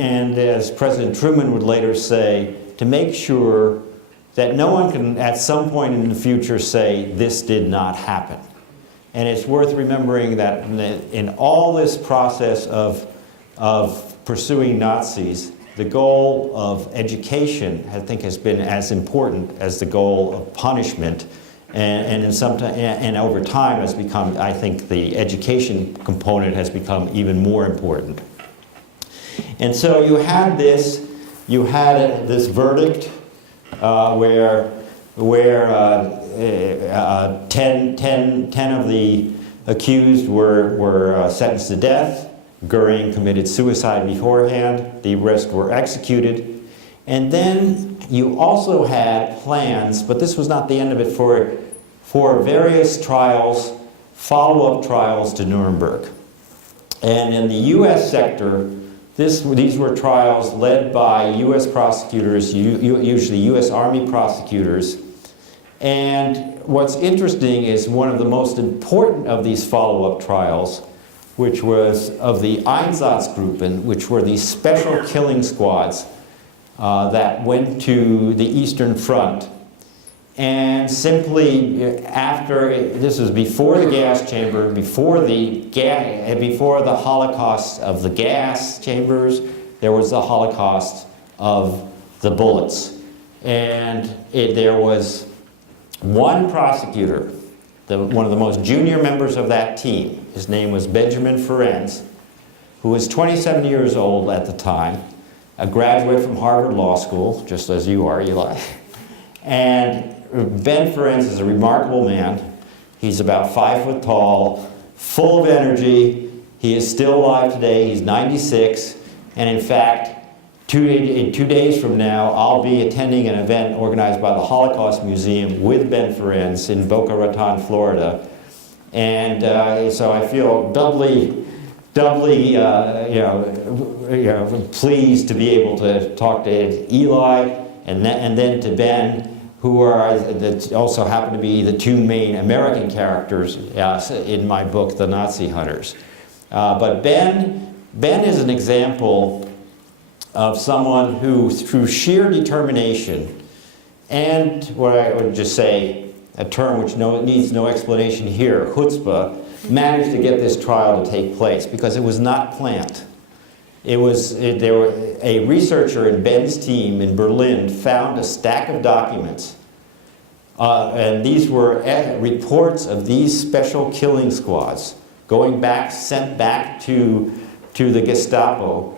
and as President Truman would later say, to make sure that no one can at some point in the future say this did not happen. And it's worth remembering that in all this process of pursuing Nazis, the goal of education, I think, has been as important as the goal of punishment. And over time has become, I think, the education component has become even more important. And so you had this verdict where 10 of the accused were sentenced to death. Goering committed suicide beforehand. The rest were executed. And then you also had plans, but this was not the end of it, for various trials, follow-up trials to Nuremberg. And in the U.S. sector, these were trials led by U.S. prosecutors, usually U.S. Army prosecutors. And what's interesting is one of the most important of these follow-up trials, which was of the Einsatzgruppen, which were these special killing squads that went to the Eastern Front. And simply after, this was before the gas chamber, before the Holocaust of the gas chambers, there was the Holocaust of the bullets. And there was one prosecutor, one of the most junior members of that team. His name was Benjamin Ferencz, who was 27 years old at the time, a graduate from Harvard Law School, just as you are, Eli. And Ben Ferencz is a remarkable man. He's about 5 foot tall, full of energy. He is still alive today. He's 96. And in fact, 2 days from now, I'll be attending an event organized by the Holocaust Museum with Ben Ferencz in Boca Raton, Florida. And so I feel doubly pleased to be able to talk to Eli and then to Ben, who also happen to be the two main American characters in my book, The Nazi Hunters. But Ben is an example of someone who, through sheer determination and what I would just say, a term which needs no explanation here, chutzpah, managed to get this trial to take place because it was not planned. A researcher in Ben's team in Berlin found a stack of documents, and these were reports of these special killing squads sent back to the Gestapo,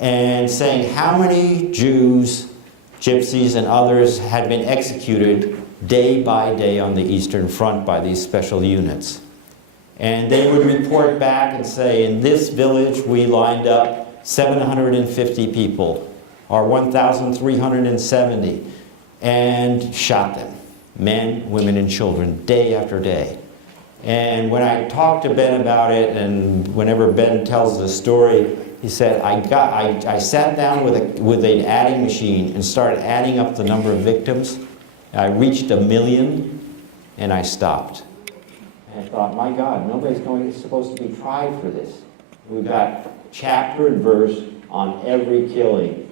and saying how many Jews, Gypsies, and others had been executed day by day on the Eastern Front by these special units. And they would report back and say, in this village we lined up 750 people, or 1,370, and shot them, men, women, and children, day after day. And when I talked to Ben about it, and whenever Ben tells the story, he said, I sat down with an adding machine and started adding up the number of victims. I reached 1 million, and I stopped. And I thought, my God, nobody's supposed to be tried for this. We've got chapter and verse on every killing,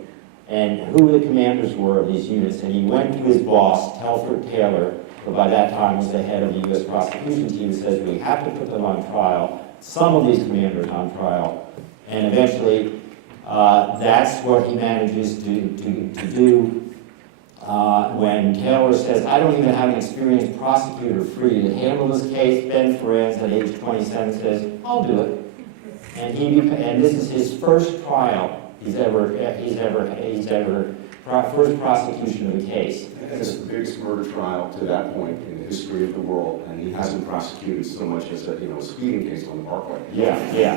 and who the commanders were of these units. And he went to his boss, Telford Taylor, who by that time was the head of the U.S. prosecution team, and says, we have to put them on trial, some of these commanders on trial. And eventually, that's what he manages to do. When Taylor says, I don't even have an experienced prosecutor free to handle this case, Ben Ferencz at age 27 says, I'll do it. And this is his first trial first prosecution of a case. It's the biggest murder trial to that point in the history of the world, and he hasn't prosecuted so much as a speeding case on the Parkway. Yeah.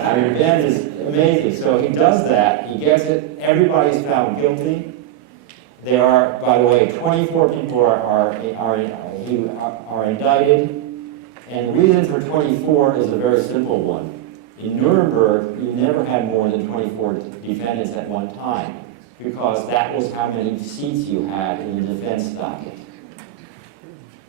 I mean, Ben is amazing. So he does that. He gets it. Everybody's found guilty. There are, by the way, 24 people are indicted, and the reason for 24 is a very simple one. In Nuremberg, you never had more than 24 defendants at one time, because that was how many seats you had in the defense docket.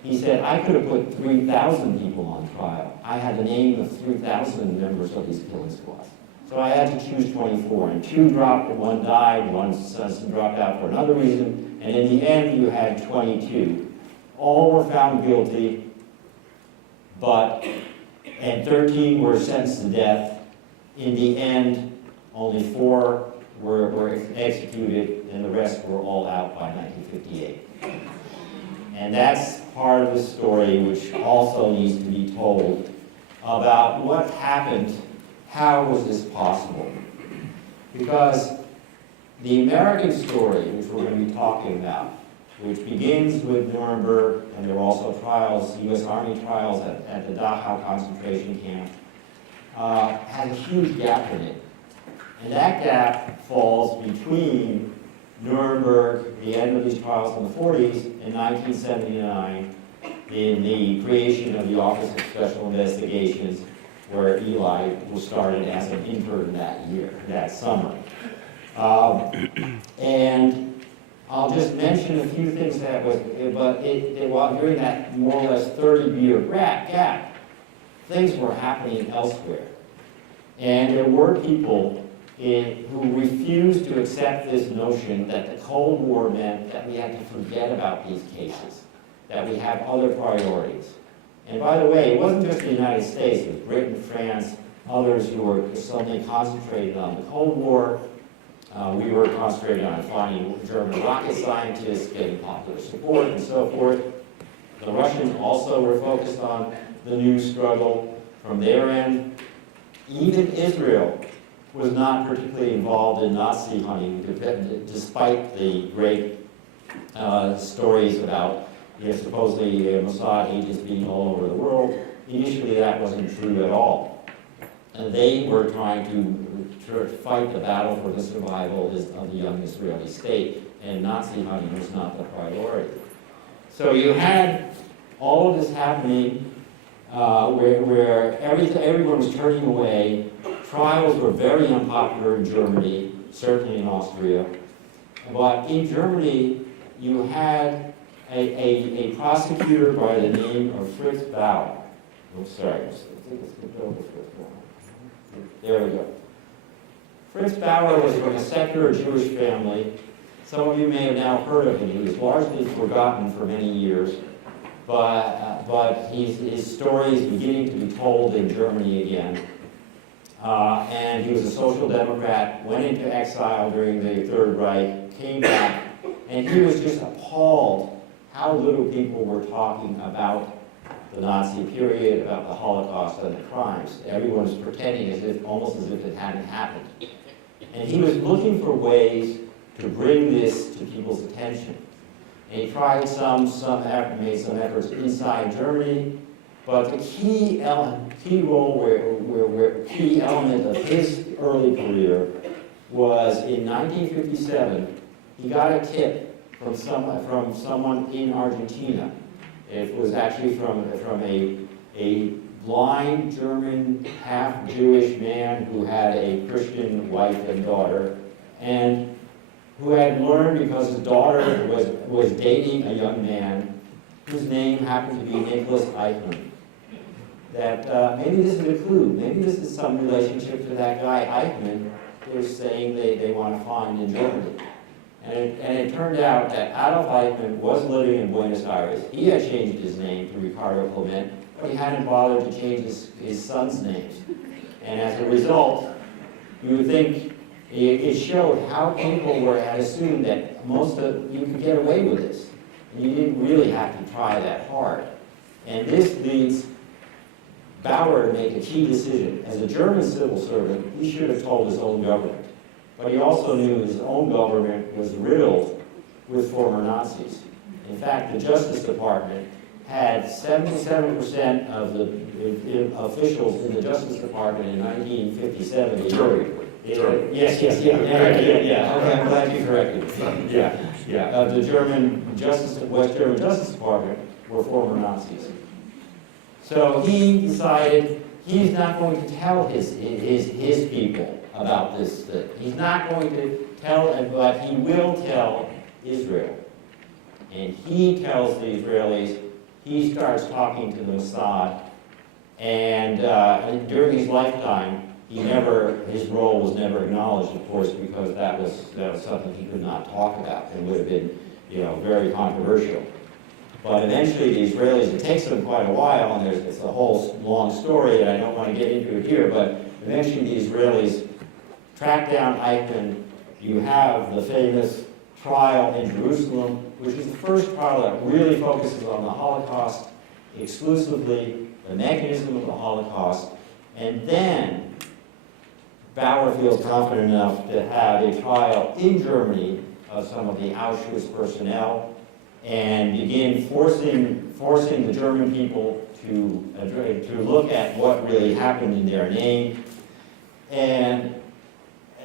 He said, I could have put 3,000 people on trial. I had the name of 3,000 members of these killing squads. So I had to choose 24, and 2 dropped, 1 died, 1 dropped out for another reason, and in the end you had 22. All were found guilty, and 13 were sentenced to death. In the end, only 4 were executed, and the rest were all out by 1958. And that's part of the story which also needs to be told about what happened. How was this possible? Because the American story, which we're going to be talking about, which begins with Nuremberg, and there were also trials, U.S. Army trials at the Dachau concentration camp, has a huge gap in it. And that gap falls between Nuremberg, the end of these trials in the 40s, and 1979, in the creation of the Office of Special Investigations, where Eli was started as an intern that year, that summer. And I'll just mention a few things that was, but during that more or less 30-year gap, things were happening elsewhere. And there were people who refused to accept this notion that the Cold War meant that we had to forget about these cases, that we have other priorities. And by the way, it wasn't just the United States, it was Britain, France, others who were suddenly concentrated on the Cold War. We were concentrated on finding German rocket scientists, getting popular support, and so forth. The Russians also were focused on the new struggle from their end. Even Israel was not particularly involved in Nazi hunting, despite the great stories about supposedly Mossad agents being all over the world. Initially, that wasn't true at all. And they were trying to fight the battle for the survival of the young Israeli state, and Nazi hunting was not the priority. So you had all of this happening where everyone was turning away. Trials were very unpopular in Germany, certainly in Austria. But in Germany, you had a prosecutor by the name of Fritz Bauer. Oh, sorry, there we go. Fritz Bauer was from a secular Jewish family. Some of you may have now heard of him. He was largely forgotten for many years, but his story is beginning to be told in Germany again. And he was a social democrat, went into exile during the Third Reich, came back, and he was just appalled how little people were talking about the Nazi period, about the Holocaust and the crimes. Everyone was pretending almost as if it hadn't happened. And he was looking for ways to bring this to people's attention. And he tried made some efforts inside Germany, but the key element of his early career was in 1957, he got a tip from someone in Argentina. It was actually from a blind German, half-Jewish man who had a Christian wife and daughter, and who had learned because his daughter was dating a young man whose name happened to be Nicholas Eichmann, that maybe this is a clue. Maybe this is some relationship to that guy Eichmann they're saying they want to find in Germany. And it turned out that Adolf Eichmann was living in Buenos Aires. He had changed his name to Ricardo Clement, but he hadn't bothered to change his son's names. And as a result, you would think it showed how people had assumed that you could get away with this. And you didn't really have to try that hard. And this leads Bauer to make a key decision. As a German civil servant, he should have told his own government. But he also knew his own government was riddled with former Nazis. In fact, the Justice Department had 77% of the officials in the Justice Department in 1957. Yes. Okay, I'm glad you corrected me. Yeah. The West German Justice Department were former Nazis. So he decided he's not going to tell his people about this thing. He's not going to tell, but he will tell Israel. And he tells the Israelis, he starts talking to the Mossad, and during his lifetime, his role was never acknowledged, of course, because that was something he could not talk about and would have been, very controversial. But eventually the Israelis, it takes them quite a while, and it's a whole long story, and I don't want to get into it here, but eventually the Israelis track down Eichmann. You have the famous trial in Jerusalem, which is the first trial that really focuses on the Holocaust exclusively, the mechanism of the Holocaust, and then Bauer feels confident enough to have a trial in Germany of some of the Auschwitz personnel and begin forcing the German people to look at what really happened in their name. And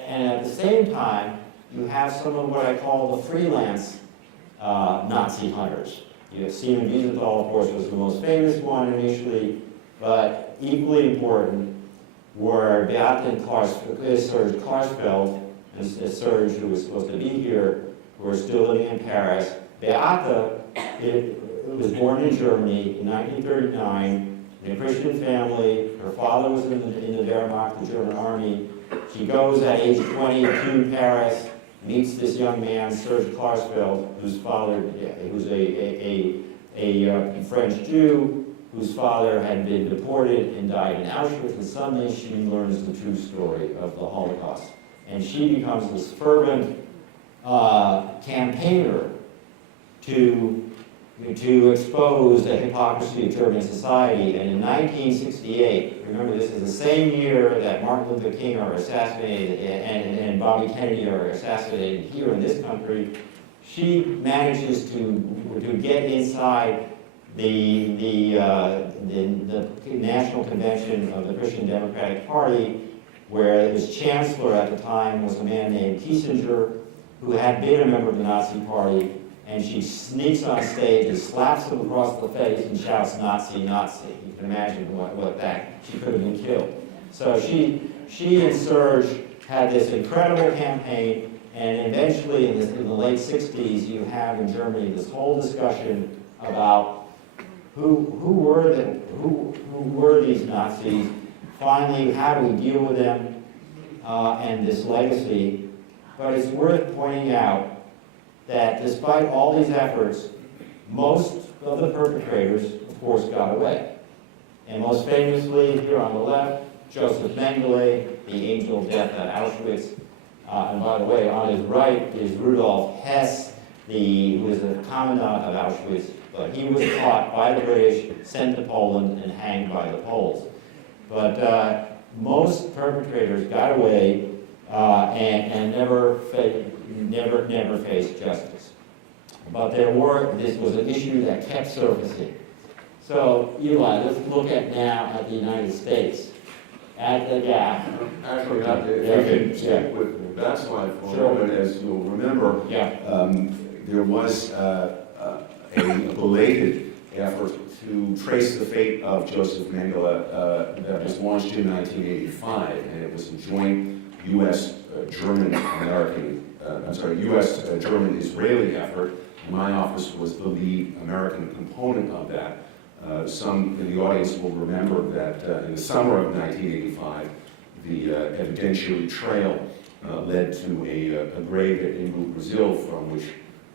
at the same time, you have some of what I call the freelance Nazi hunters. You have Simon Wiesenthal, of course, was the most famous one initially, but equally important were Beate and Serge Klarsfeld, and Serge, who was supposed to be here, who are still living in Paris. Beate was born in Germany in 1939 in a Christian family. Her father was in the Wehrmacht, the German army. She goes at age 20 to Paris, meets this young man, Serge Klarsfeld, whose father, who's a French Jew, whose father had been deported and died in Auschwitz, and suddenly she learns the true story of the Holocaust. And she becomes this fervent campaigner to expose the hypocrisy of German society. And in 1968, remember this is the same year that Martin Luther King are assassinated and Bobby Kennedy are assassinated here in this country, she manages to get inside the National Convention of the Christian Democratic Party, where his chancellor at the time was a man named Kissinger, who had been a member of the Nazi Party, and she sneaks on stage and slaps him across the face and shouts, "Nazi, Nazi." You can imagine what that, she could have been killed. So she and Serge had this incredible campaign, and eventually in the late 60s, you have in Germany this whole discussion about who were these Nazis, finally, how do we deal with them, and this legacy. But it's worth pointing out that despite all these efforts, most of the perpetrators, of course, got away. And most famously, here on the left, Joseph Mengele, the angel of death at Auschwitz. And by the way, on his right is Rudolf Hess, who was the commandant of Auschwitz, but he was caught by the British, sent to Poland, and hanged by the Poles. But most perpetrators got away and never faced justice. But this was an issue that kept surfacing. So, Eli, let's look now at the United States. Actually, if you can stick with that slide for a moment, as you'll remember, there was a belated effort to trace the fate of Joseph Mengele that was launched in 1985, and it was a joint U.S.-German-Israeli effort. My office was the lead American component of that. Some in the audience will remember that in the summer of 1985, the evidentiary trail led to a grave at Imbu, Brazil, from which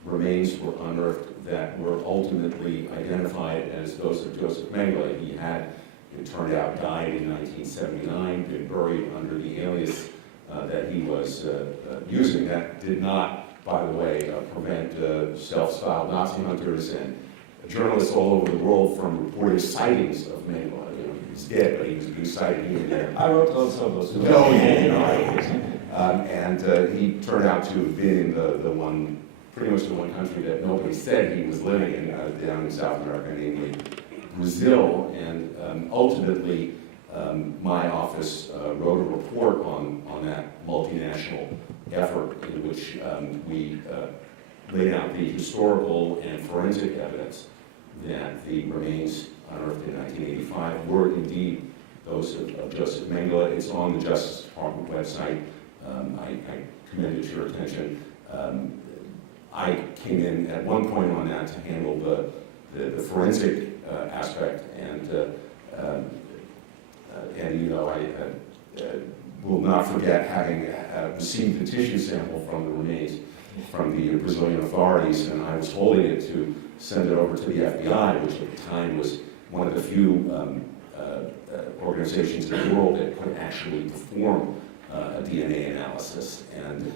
remains were unearthed that were ultimately identified as those of Joseph Mengele. He had, it turned out, died in 1979, been buried under the alias that he was using. That did not, by the way, prevent self-styled Nazi hunters and journalists all over the world from reporting sightings of Mengele. He was dead, but he was being sighted here and there. I wrote some of those. Oh, yeah, and he turned out to have been in pretty much the one country that nobody said he was living in, down in South America, namely Brazil. And ultimately, my office wrote a report on that multinational effort in which we laid out the historical and forensic evidence that the remains unearthed in 1985 were indeed those of Joseph Mengele. It's on the Justice Department website. I commend it to your attention. I came in at one point on that to handle the forensic aspect, and will not forget having received the tissue sample from the remains from the Brazilian authorities, and I was holding it to send it over to the FBI, which at the time was one of the few organizations in the world that could actually perform a DNA analysis. And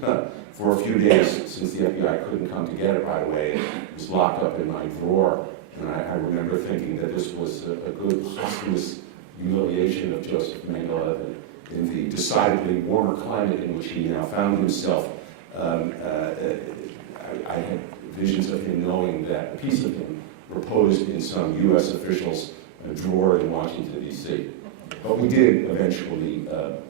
for a few days, since the FBI couldn't come to get it right away, it was locked up in my drawer. And I remember thinking that this was a good posthumous humiliation of Joseph Mengele in the decidedly warmer climate in which he now found himself. I had visions of him knowing that a piece of him reposed in some U.S. official's drawer in Washington, D.C. But we did eventually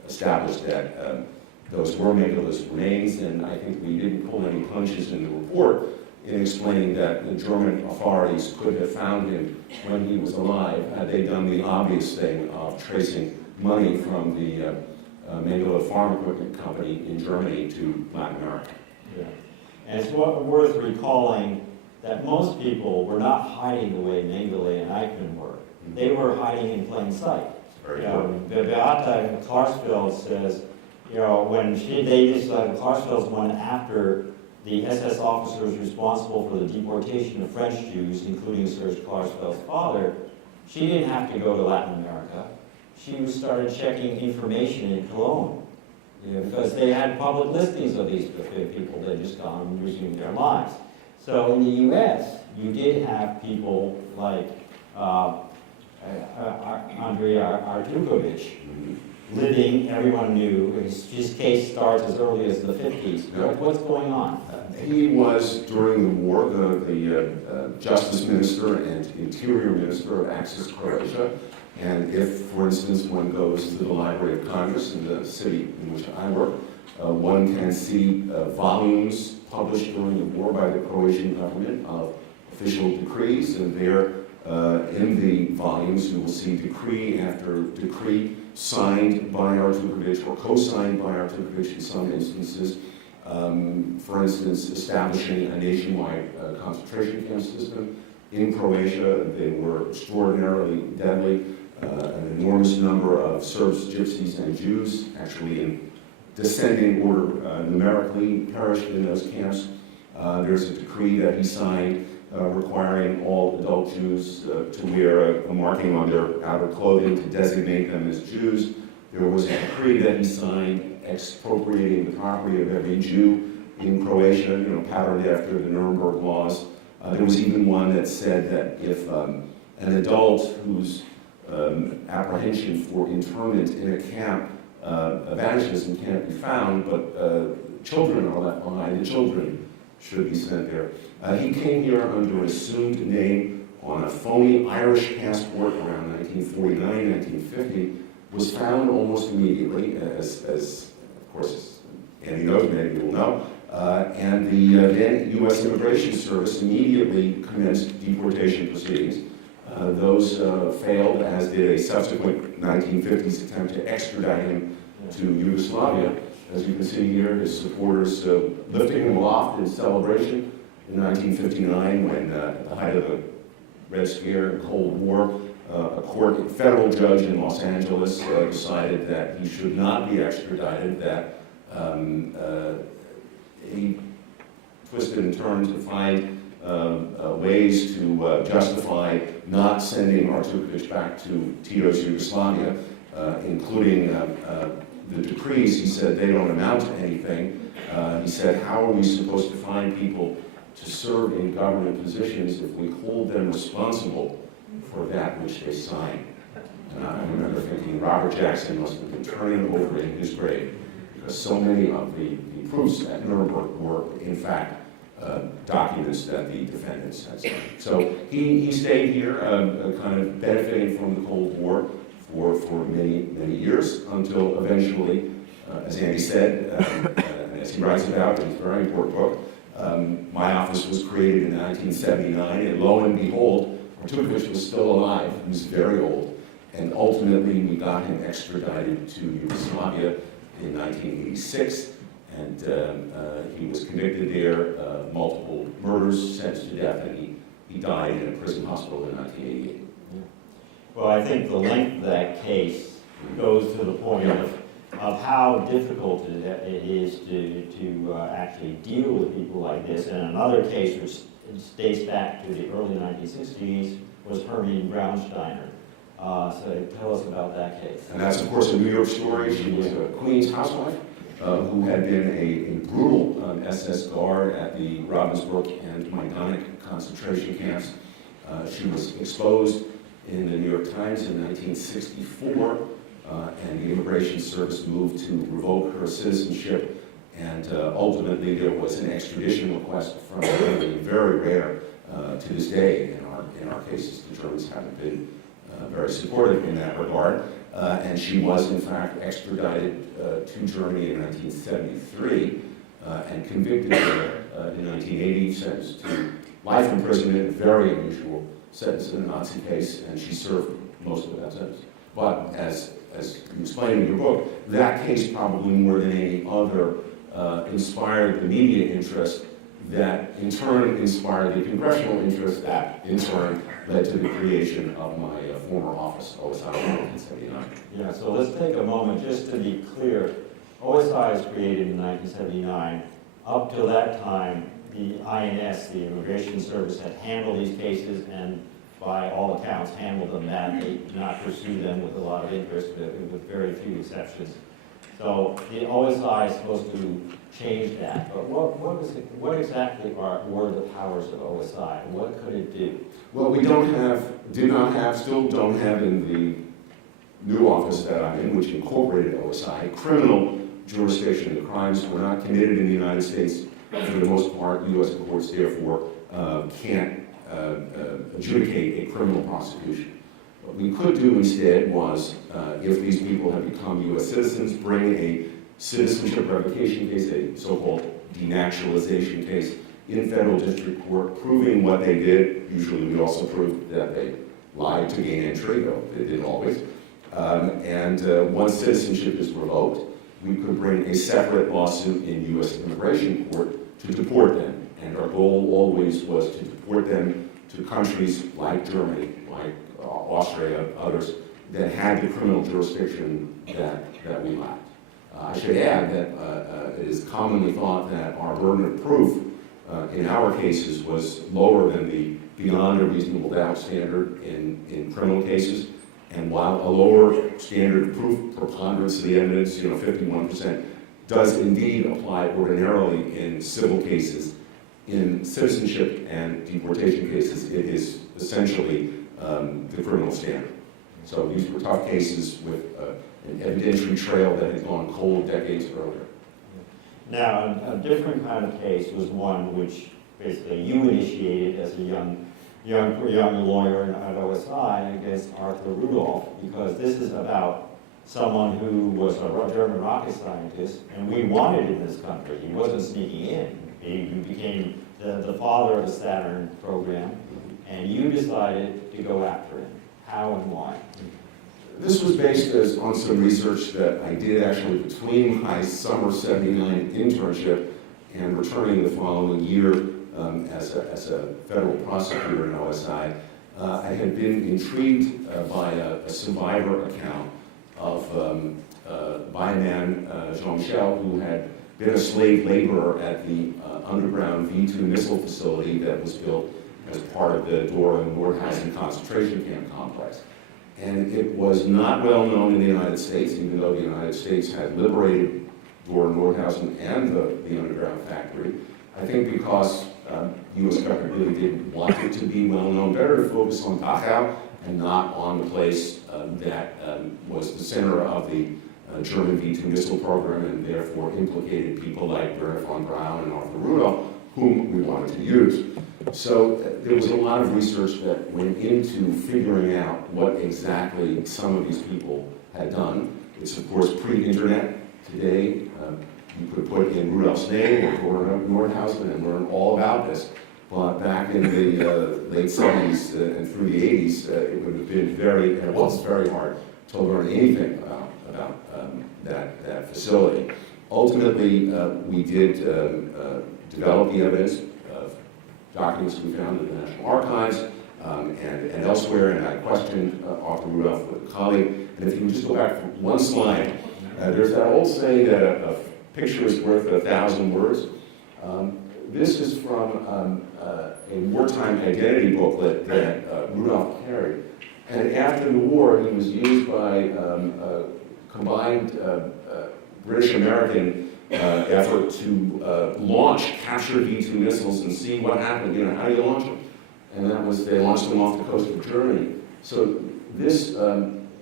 establish that those were Mengele's remains, and I think we didn't pull any punches in the report in explaining that the German authorities could have found him when he was alive had they done the obvious thing of tracing money from the Mengele Farm Equipment Company in Germany to Latin America. Yeah. And it's worth recalling that most people were not hiding the way Mengele and Eichmann were. They were hiding in plain sight. Beata Klarsfeld says, when Klarsfeld's went after the SS officers responsible for the deportation of French Jews, including Serge Klarsfeld's father, she didn't have to go to Latin America. She started checking information in Cologne, because they had public listings of these people that had just gone losing their lives. So in the U.S., you did have people like Andrei Artukovich living, everyone knew. His case starts as early as the 50s. What's going on? He was, during the war, the Justice Minister and Interior Minister of Axis Croatia. And if, for instance, one goes to the Library of Congress in the city in which I work, one can see volumes published during the war by the Croatian government of official decrees, and there in the volumes you will see decree after decree signed by Artukovich or co-signed by Artukovich in some instances. For instance, establishing a nationwide concentration camp system in Croatia. They were extraordinarily deadly. An enormous number of Serbs, Gypsies, and Jews, actually in descending order numerically, perished in those camps. There's a decree that he signed requiring all adult Jews to wear a marking on their outer clothing to designate them as Jews. There was a decree that he signed expropriating the property of every Jew in Croatia, patterned after the Nuremberg laws. There was even one that said that if an adult whose apprehension for internment in a camp vanishes and can't be found, but children are left behind, the children should be sent there. He came here under an assumed name on a phony Irish passport around 1949, 1950, was found almost immediately, as of course, Andy knows, many people know, and the then U.S. Immigration Service immediately commenced deportation proceedings. Those failed, as did a subsequent 1950s attempt to extradite him to Yugoslavia. As you can see here, his supporters lifting him aloft in celebration in 1959 when, at the height of the Red Scare and Cold War, a federal judge in Los Angeles decided that he should not be extradited, that he twisted and turned to find ways to justify not sending Artukovich back to Tito's Yugoslavia, including the decrees. He said they don't amount to anything. He said, how are we supposed to find people to serve in government positions if we hold them responsible for that which they sign? And I remember thinking Robert Jackson must have been turning over in his grave, because so many of the proofs at Nuremberg were, in fact, documents that the defendants had signed. So he stayed here, kind of benefiting from the Cold War for many, many years, until eventually, as Andy said, and as he writes about in his very important book, my office was created in 1979, and lo and behold, Artukovich was still alive. He was very old, and ultimately we got him extradited to Yugoslavia in 1986. And he was convicted there, multiple murders, sentenced to death, and he died in a prison hospital in 1988. Well, I think the length of that case goes to the point of of how difficult it is to actually deal with people like this. And another case which dates back to the early 1960s was Hermine Braunsteiner. So tell us about that case. And that's, of course, a New York story. She was a Queens housewife who had been a brutal SS guard at the Ravensbrück and Majdanek concentration camps. She was exposed in the New York Times in 1964, and the Immigration Service moved to revoke her citizenship, and ultimately there was an extradition request from Germany, very rare to this day in our cases. The Germans haven't been very supportive in that regard, and she was in fact extradited to Germany in 1973 and convicted there in 1980, sentenced to life imprisonment, a very unusual sentence in a Nazi case, and she served most of that sentence. But as you explain in your book, that case probably more than any other inspired the media interest that in turn inspired the congressional interest that in turn led to the creation of my former office, OSI, in 1979. Yeah, so let's take a moment just to be clear. OSI was created in 1979. Up till that time, the INS, the Immigration Service, had handled these cases and by all accounts handled them badly, did not pursue them with a lot of interest, with very few exceptions. So the OSI is supposed to change that, but what exactly were the powers of OSI? What could it do? Well, we still don't have in the new office that I'm in, which incorporated OSI, criminal jurisdiction. The crimes were not committed in the United States. For the most part, U.S. courts, therefore, can't adjudicate a criminal prosecution. What we could do instead was, if these people have become U.S. citizens, bring a citizenship revocation case, a so-called denaturalization case, in federal district court, proving what they did. Usually we also proved that they lied to gain entry, though they didn't always. Once citizenship is revoked, we could bring a separate lawsuit in U.S. immigration court to deport them. And our goal always was to deport them to countries like Germany, like Austria, others, that had the criminal jurisdiction that we lacked. I should add that it is commonly thought that our burden of proof in our cases was lower than the beyond a reasonable doubt standard in criminal cases. And while a lower standard of proof, preponderance of the evidence, 51%, does indeed apply ordinarily in civil cases, in citizenship and deportation cases, it is essentially the criminal standard. So these were tough cases with an evidentiary trail that had gone cold decades earlier. Now, a different kind of case was one which basically you initiated as a young lawyer at OSI against Arthur Rudolph, because this is about someone who was a German rocket scientist, and we wanted in this country. He wasn't sneaking in. He became the father of the Saturn program, and you decided to go after him. How and why? This was based on some research that I did actually between my summer '79 internship and returning the following year as a federal prosecutor in OSI. I had been intrigued by a survivor account by a man, Jean-Michel, who had been a slave laborer at the underground V2 missile facility that was built as part of the Dora and Nordhausen concentration camp complex. And it was not well known in the United States, even though the United States had liberated Dora and Nordhausen and the underground factory. I think because U.S. government really didn't want it to be well known, better to focus on Dachau and not on the place that was the center of the German V2 missile program, and therefore implicated people like Werner von Braun and Arthur Rudolph, whom we wanted to use. So there was a lot of research that went into figuring out what exactly some of these people had done. It's of course pre-internet. Today, you could put in Rudolph's name or Dora Nordhausen and learn all about this. But back in the late 70s and through the 80s, it would have been it was very hard to learn anything about that facility. Ultimately, we did develop the evidence of documents we found in the National Archives and elsewhere, and I questioned Arthur Rudolph with a colleague. And if you would just go back for one slide, There's that old saying that a picture is worth 1,000 words. This is from a wartime identity booklet that Rudolph carried. And after the war, he was used by a combined British-American effort to launch captured V-2 missiles and see what happened. You know, how do you launch them? And that was, they launched them off the coast of Germany. So this,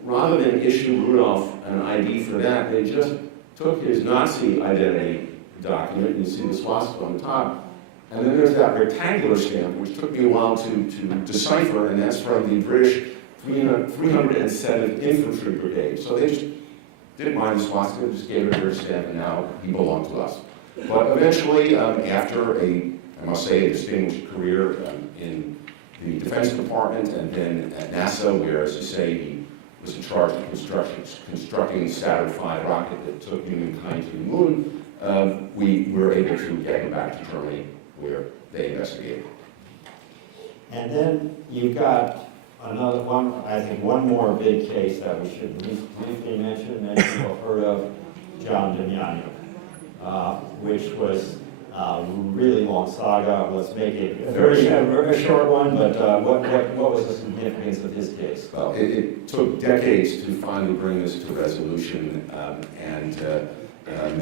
rather than issue Rudolph an ID for that, they just took his Nazi identity document, you see the swastika on the top, and then there's that rectangular stamp, which took me a while to decipher, and that's from the British 307th Infantry Brigade. So they just didn't mind the swastika, just gave it their stamp, and now he belonged to us. But eventually, after I must say, a distinguished career in the Defense Department and then at NASA, where, as you say, he was in charge of constructing the Saturn V rocket that took humankind to the moon, we were able to get him back to Germany, where they investigated. And then you've got another one, I think one more big case that we should briefly mention that you have heard of, John Demjanjuk, which was a really long saga. Let's make it a very short one, but what was the significance of his case? Well, it took decades to finally bring this to resolution, and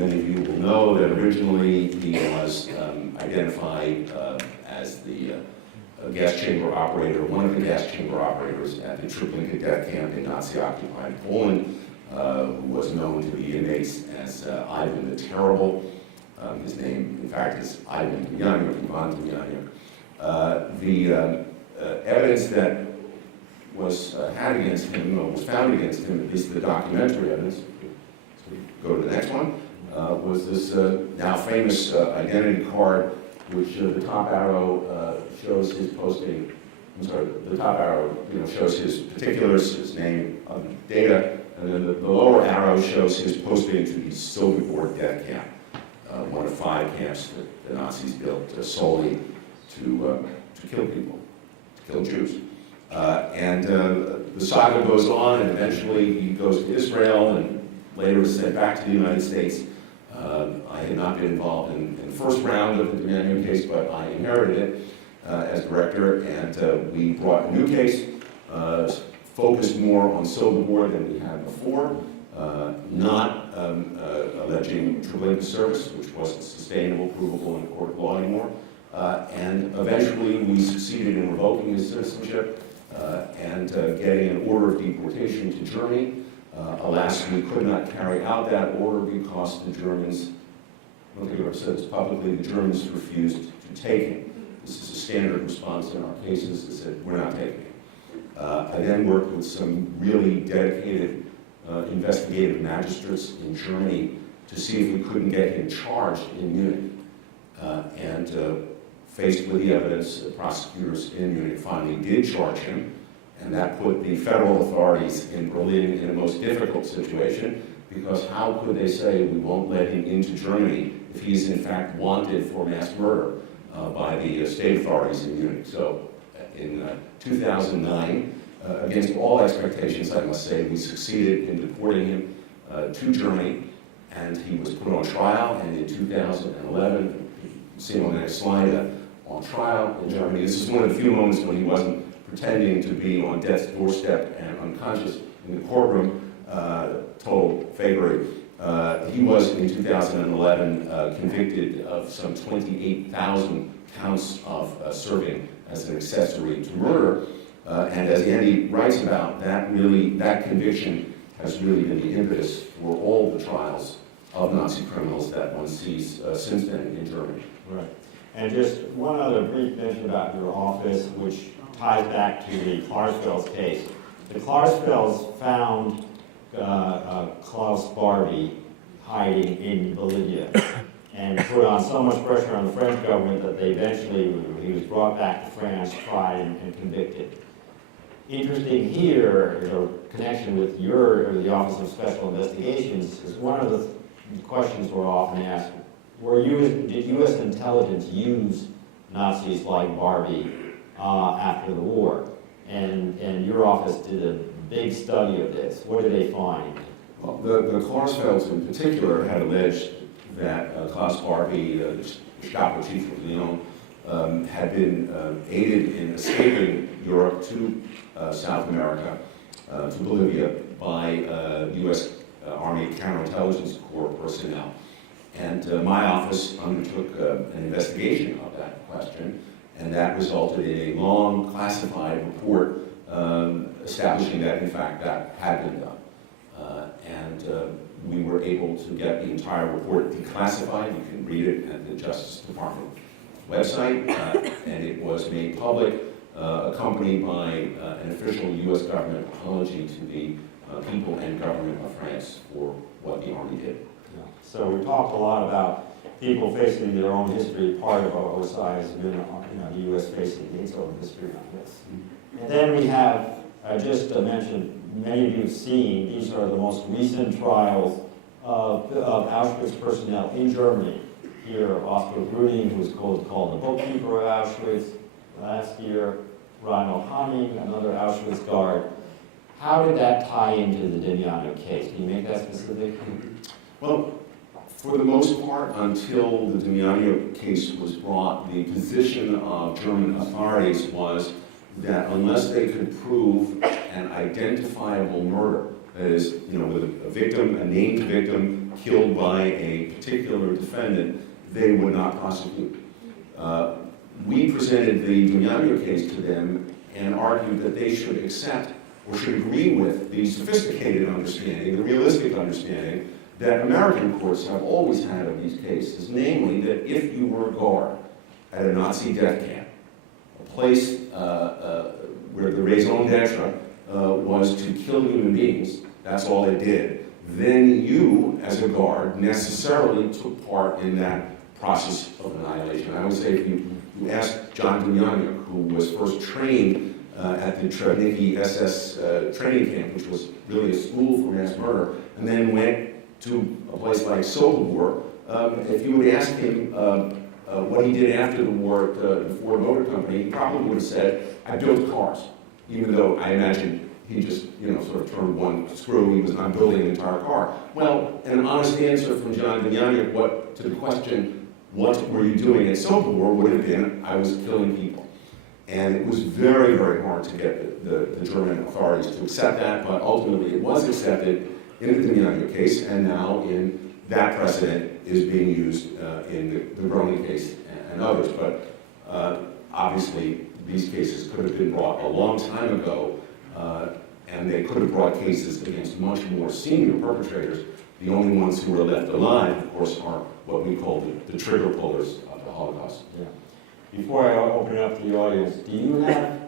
many of you will know that originally he was identified as the gas chamber operator, one of the gas chamber operators at the Treblinka death camp in Nazi-occupied Poland, who was known to the inmates as Ivan the Terrible. His name, in fact, is Ivan Demjanjuk. The evidence that was had against him, or was found against him, at least the documentary evidence, so we go to the next one, was this now famous identity card, which the top arrow shows his posting. I'm sorry, the top arrow shows his particulars, his name, data, and then the lower arrow shows his posting to the Silberborg death camp, one of 5 camps that the Nazis built solely to kill people, to kill Jews. And the saga goes on, and eventually he goes to Israel and later is sent back to the United States. I had not been involved in the first round of the Demjanjuk case, but I inherited it as director, and we brought a new case, focused more on Silberborg than we had before, not alleging Treblinka service, which wasn't sustainable, provable in a court of law anymore. And eventually we succeeded in revoking his citizenship and getting an order of deportation to Germany. Alas, we could not carry out that order because the Germans, I don't think I've ever said this publicly, the Germans refused to take him. This is a standard response in our cases. They said, we're not taking him. I then worked with some really dedicated investigative magistrates in Germany to see if we couldn't get him charged in Munich. And faced with the evidence, the prosecutors in Munich finally did charge him, and that put the federal authorities in Berlin in a most difficult situation, because how could they say we won't let him into Germany if he's in fact wanted for mass murder by the state authorities in Munich? So in 2009, against all expectations, I must say, we succeeded in deporting him to Germany, and he was put on trial, and in 2011, you can see him on the next slide, on trial in Germany. This is one of the few moments when he wasn't pretending to be on death's doorstep and unconscious in the courtroom, total fakery. He was, in 2011, convicted of some 28,000 counts of serving as an accessory to murder. And as Andy writes about, that conviction has really been the impetus for all the trials of Nazi criminals that one sees since then in Germany. Right. And just one other brief mention about your office, which ties back to the Klarsfels case. The Klarsfels found Klaus Barbie hiding in Bolivia and put on so much pressure on the French government that they eventually, he was brought back to France, tried, and convicted. Interesting here, the connection with the Office of Special Investigations, is one of the questions we're often asked. Did U.S. intelligence use Nazis like Barbie after the war? And your office did a big study of this. What did they find? Well, the Klarsfelds in particular had alleged that Klaus Barbie, the Gestapo chief of Lyon, had been aided in escaping Europe to South America, to Bolivia, by U.S. Army Counterintelligence Corps personnel. And my office undertook an investigation of that question, and that resulted in a long classified report establishing that, in fact, that had been done. We were able to get the entire report declassified. You can read it at the Justice Department website, and it was made public, accompanied by an official U.S. government apology to the people and government of France for what the Army did. Yeah. So we talked a lot about people facing their own history. Part of our OSI has been, the U.S. facing its own history on this. And then we have, I just mentioned, many of you have seen, these are the most recent trials of Auschwitz personnel in Germany. Here, Oscar Grüning, who was called the bookkeeper of Auschwitz last year, Reinhold Hanning, another Auschwitz guard. How did that tie into the Damiano case? Can you make that specific? Well, for the most part, until the Damiano case was brought, the position of German authorities was that unless they could prove an identifiable murder, that is, with a victim, a named victim, killed by a particular defendant, they would not prosecute. We presented the Damiano case to them and argued that they should accept or should agree with the sophisticated understanding, the realistic understanding, that American courts have always had of these cases, namely that if you were a guard at a Nazi death camp, a place where the raison d'etre was to kill human beings, that's all it did, then you, as a guard, necessarily took part in that process of annihilation. I would say if you ask John Damiano, who was first trained at the Trebniki SS training camp, which was really a school for mass murder, and then went to a place like Sobibor, if you would ask him what he did after the war at the Ford Motor Company, he probably would have said, I built cars, even though I imagine he just, sort of turned one screw, I'm building an entire car. Well, an honest answer from John Damiano to the question, what were you doing at Sobibor, would have been, I was killing people. And it was very, very hard to get the German authorities to accept that, but ultimately it was accepted in the Damiano case, and now in that precedent is being used in the Groningen case and others. But obviously, these cases could have been brought a long time ago, and they could have brought cases against much more senior perpetrators. The only ones who were left alive, of course, are what we call the trigger pullers of the Holocaust. Yeah. Before I open it up to the audience, do you have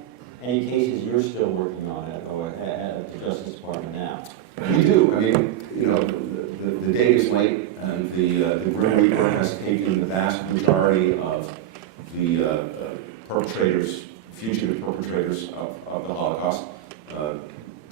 any cases you're still working on at the Justice Department now? We do. I mean, the day is late, and the Grim Reaper has taken the vast majority of the fugitive perpetrators of the Holocaust.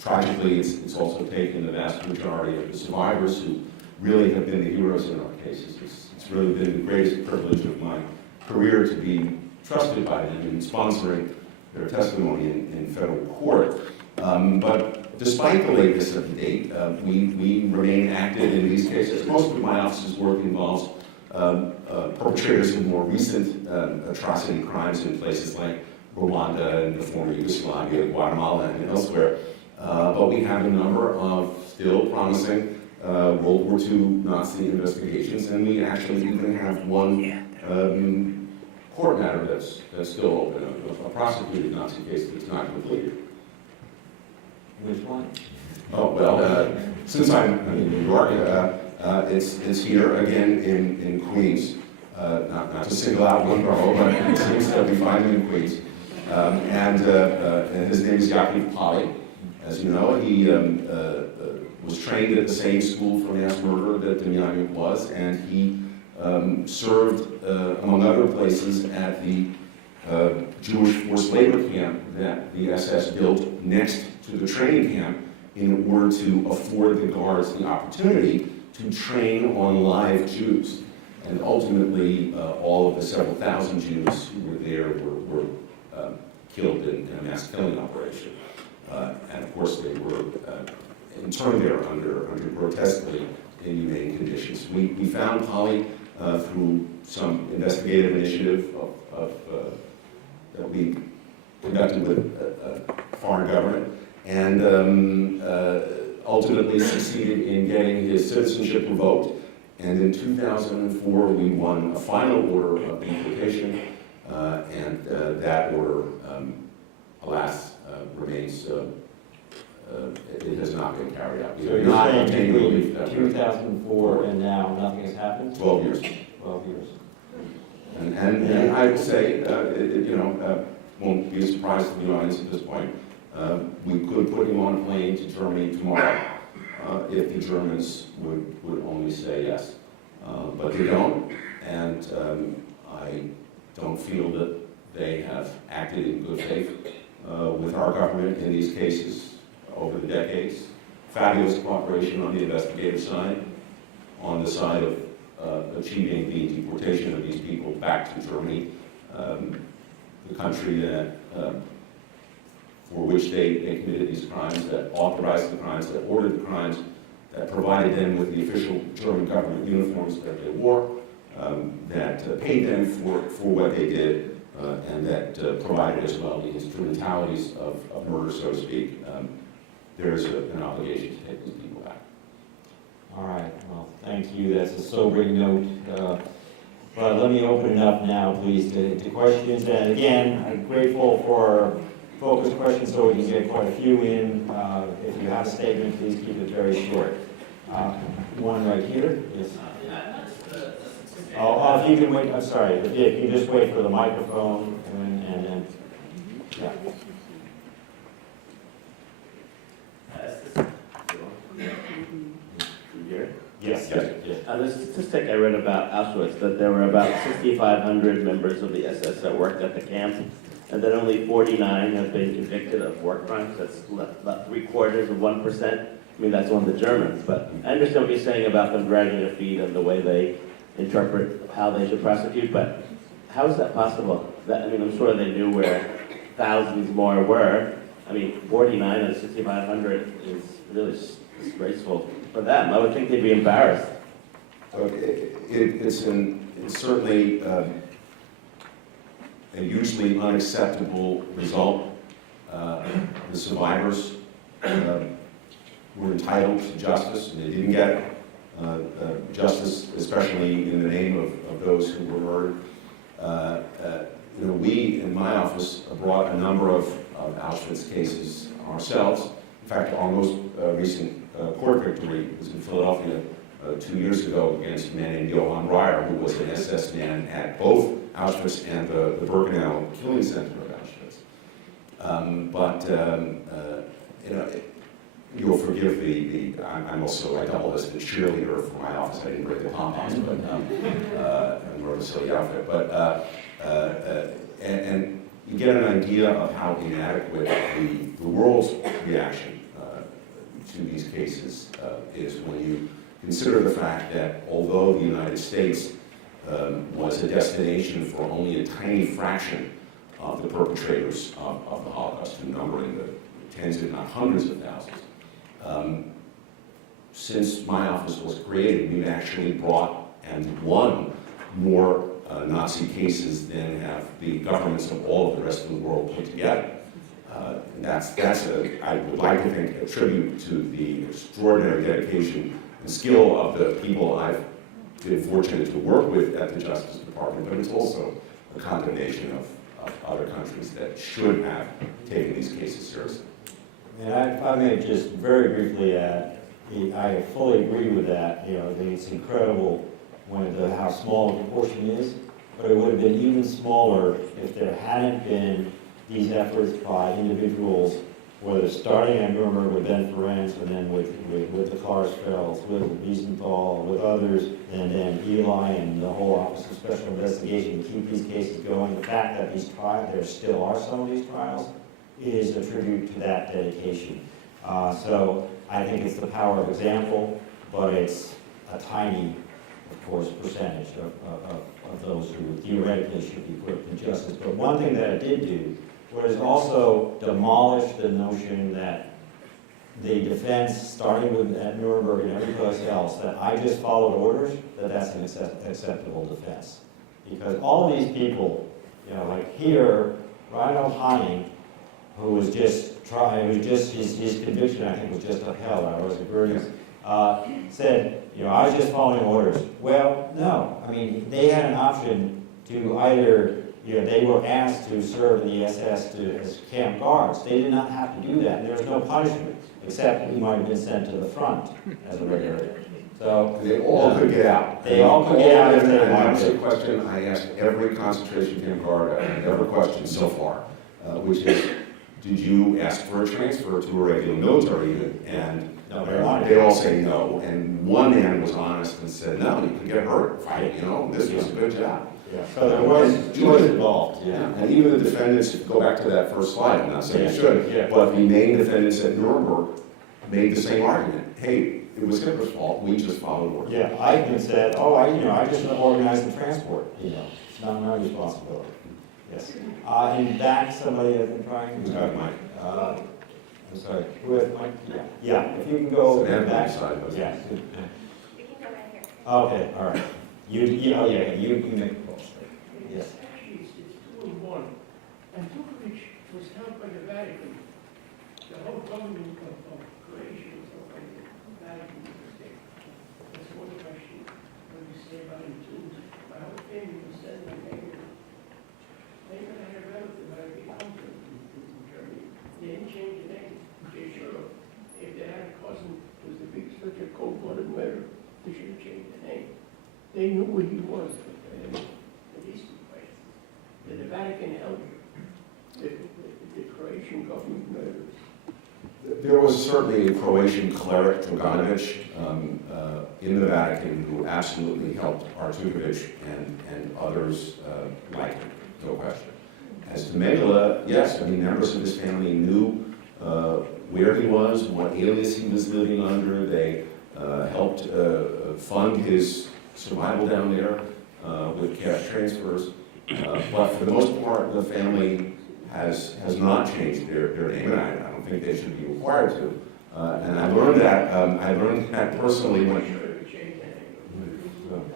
Tragically, it's also taken the vast majority of the survivors who really have been the heroes in our cases. It's really been the greatest privilege of my career to be trusted by them in sponsoring their testimony in federal court. But despite the lateness of the date, we remain active in these cases. Most of my office's work involves perpetrators of more recent atrocity crimes in places like Rwanda and the former Yugoslavia, Guatemala, and elsewhere. But we have a number of still promising World War II Nazi investigations, and we actually even have one court matter that's still open, a prosecuted Nazi case that's not completed. Which one? Oh, well, since I'm in New York, it's here again in Queens. Not to single out one borough, but it seems that we find him in Queens. And his name is Yaakov Polly. As you know, he was trained at the same school for mass murder that Damiano was, and he served, among other places, at the Jewish forced labor camp that the SS built next to the training camp in order to afford the guards the opportunity to train on live Jews. And ultimately, all of the several thousand Jews who were there were killed in a mass killing operation. And of course, they were interned there under grotesquely inhumane conditions. We found Polly through some investigative initiative that we conducted with foreign government, and ultimately succeeded in getting his citizenship revoked. And in 2004, we won a final order of deportation, and that order, alas, remains, it has not been carried out. So you're saying between 2004 and now, nothing has happened? 12 years. 12 years. And I would say, won't be a surprise to the audience at this point, we could put him on a plane to Germany tomorrow if the Germans would only say yes. But they don't, and I don't feel that they have acted in good faith with our government in these cases over the decades. Fabulous cooperation on the investigative side, on the side of achieving the deportation of these people back to Germany, the country that for which they committed these crimes, that authorized the crimes, that ordered the crimes, that provided them with the official German government uniforms that they wore, that paid them for what they did, and that provided as well the instrumentalities of murder, so to speak. There's an obligation to take these people back. All right, well, thank you. That's a sobering note. But let me open it up now, please, to questions. And again, I'm grateful for focused questions so we can get quite a few in. If you have a statement, please keep it very short. One right here. Yes. Oh, if you can wait, I'm sorry. If you just wait for the microphone and then, yeah. Yes, yes, yes. There's a statistic I read about Auschwitz that there were about 6,500 members of the SS that worked at the camp, and that only 49 have been convicted of war crimes. That's about 0.75%. I mean, that's on the Germans, but I understand what you're saying about them dragging their feet and the way they interpret how they should prosecute, but how is that possible? I mean, I'm sure they knew where thousands more were. I mean, 49 out of 6,500 is really disgraceful for them. I would think they'd be embarrassed. It's certainly a hugely unacceptable result. The survivors were entitled to justice, and they didn't get it. Justice, especially in the name of those who were murdered. We, in my office, brought a number of Auschwitz cases ourselves. In fact, our most recent court victory was in Philadelphia 2 years ago against a man named Johann Reyer, who was an SS man at both Auschwitz and the Birkenau killing center of Auschwitz. You'll forgive I'm also, I double as the cheerleader for my office. I didn't bring the pom-poms, but and wrote a silly outfit. And you get an idea of how inadequate the world's reaction to these cases is when you consider the fact that although the United States was a destination for only a tiny fraction of the perpetrators of the Holocaust, who number in the tens if not hundreds of thousands, since my office was created, we've actually brought and won more Nazi cases than have the governments of all of the rest of the world put together. I would like to think, a tribute to the extraordinary dedication and skill of the people I've been fortunate to work with at the Justice Department, but it's also a condemnation of other countries that should have taken these cases seriously. And if I may just very briefly add, I fully agree with that. I think it's incredible how small the proportion is, but it would have been even smaller if there hadn't been these efforts by individuals, whether starting at Nuremberg with Ben Ferencz, and then with the Klarsfelds, with Wiesenthal, with others, and then Eli and the whole Office of Special Investigation to keep these cases going. The fact that there still are some of these trials is a tribute to that dedication. So I think it's the power of example, but it's a tiny, of course, percentage of those who theoretically should be put to justice. But one thing that it did do was also demolish the notion that the defense, starting with at Nuremberg and every place else, that I just followed orders, that's an acceptable defense. Because all of these people, like here, Reinhold Hanning, who was just trying, his conviction, I think, was just upheld, I was agreeing, said, I was just following orders. Well, no. I mean, they had an option to either, they were asked to serve in the SS as camp guards. They did not have to do that, and there was no punishment, except we might have been sent to the front as a regular. So they all could get out. They all could get out if they And wanted that's a to. question I asked every concentration camp guard I've ever questioned so far, which is, did you ask for a transfer to a regular military unit? And No, they all say no. And one man was honest and said, no, you could get hurt fighting, this was a good job. Yeah. So there was choice involved. Yeah, and even the defendants, go back to that first slide, I'm not saying you should, but the main defendants at Nuremberg made the same argument. Hey, it was Hitler's fault, we just followed orders. Yeah, Eichmann said, I just organized the transport, it's not my responsibility. Yes. In back, somebody has been trying to. Mike. I'm sorry, who has Mike? Yeah, if you can go back. Yeah. We can go right here. Okay, all right. You make the call. Yes. Actually, it's 2 and 1. And Djokovic was held by the Vatican. The whole government of Croatia was held by the Vatican to this day. That's one question. What do you say about it too? My whole family was sent by Mengele. Mengele had a relative, had a big country in Germany. They didn't change the name. They should have. If they had a cousin who was the biggest, such a cold-blooded murderer, they should have changed the name. They knew who he was, but these two questions. The Vatican held the Croatian government murderers. There was certainly a Croatian cleric, Draganovic, in the Vatican who absolutely helped Artukovic and others like him, no question. As to Mengele, yes, members of his family knew where he was, what alias he was living under. They helped fund his survival down there with cash transfers. But for the most part, the family has not changed their name, and I don't think they should be required to. And I learned that personally when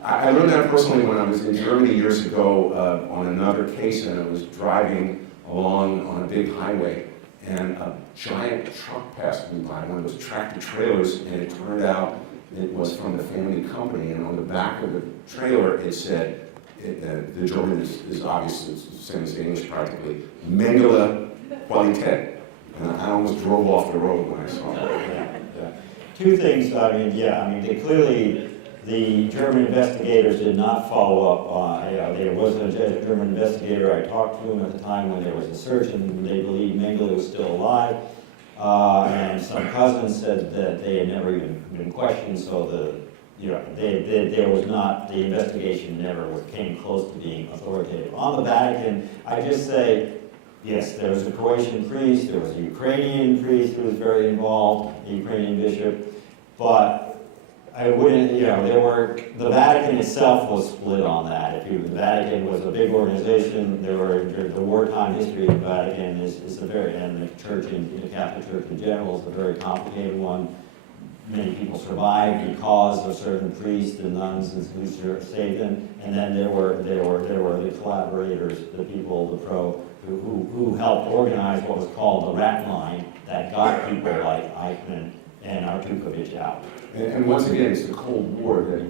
I learned that personally when I was in Germany years ago on another case, and I was driving along on a big highway, and a giant truck passed me by, one of those tractor trailers, and it turned out it was from the family company, and on the back of the trailer it said, the German is obviously the same as the English practically, Mengele Qualität. And I almost drove off the road when I saw it. Yeah. Two things, they clearly, the German investigators did not follow up on, there was a German investigator, I talked to him at the time when there was a search, and they believed Mengele was still alive. And some cousins said that they had never even been questioned, so there was not, the investigation never came close to being authoritative. On the Vatican, I just say, yes, there was a Croatian priest, there was a Ukrainian priest who was very involved, a Ukrainian bishop, but I wouldn't, the Vatican itself was split on that. The Vatican was a big organization, the wartime history of the Vatican is a very, and the church, the Catholic Church in general is a very complicated one. Many people survived because of certain priests and nuns who saved them, and then there were the collaborators, the people, who helped organize what was called the rat line that got people like Eichmann and Artukovic out. And once again, it's the Cold War that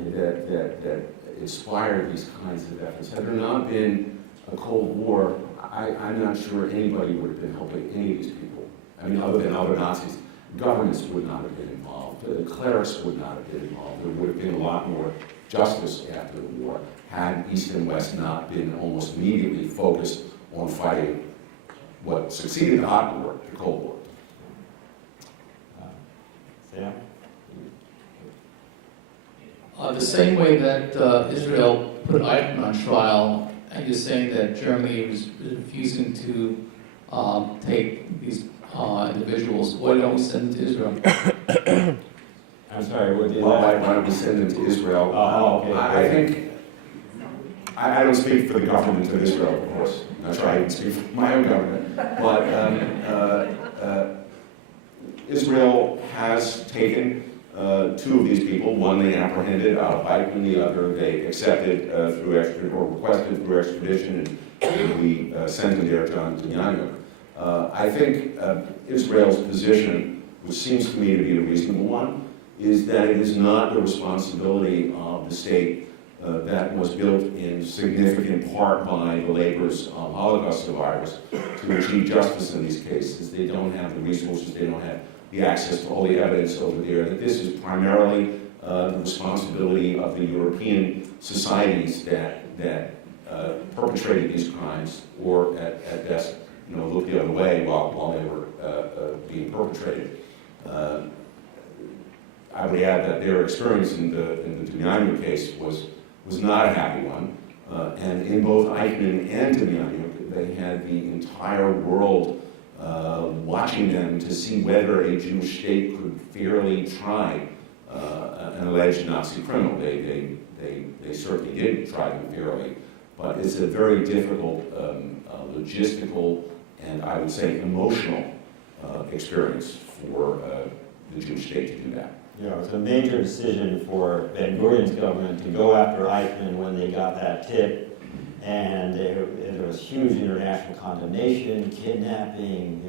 inspired these kinds of efforts. Had there not been a Cold War, I'm not sure anybody would have been helping any of these people. Other than other Nazis. Governments would not have been involved. The clerics would not have been involved. There would have been a lot more justice after the war had East and West not been almost immediately focused on fighting what succeeded the hot war, the Cold War. Sam? The same way that Israel put Eichmann on trial, and you're saying that Germany was refusing to take these individuals, why don't we send them to Israel? I'm sorry, what did Well, why don't we send them to Israel? Okay. I think, I don't speak for the government of Israel, of course. I'm not trying to speak for my own government. But Israel has taken two of these people. One they apprehended out of Eichmann, the other they accepted through or requested through extradition, and we sent them there to Antoniano. I think Israel's position, which seems to me to be a reasonable one, is that it is not the responsibility of the state that was built in significant part by the labors of Holocaust survivors to achieve justice in these cases. They don't have the resources, they don't have the access to all the evidence over there, that this is primarily the responsibility of the European societies that perpetrated these crimes, or at best, looked the other way while they were being perpetrated. I would add that their experience in the Demiano case was not a happy one, and in both Eichmann and Demiano, they had the entire world watching them to see whether a Jewish state could fairly try an alleged Nazi criminal. They certainly did try them fairly, but it's a very difficult logistical and I would say emotional experience for the Jewish state to do that. It was a major decision for Ben Gurion's government to go after Eichmann when they got that tip, and there was huge international condemnation, kidnapping,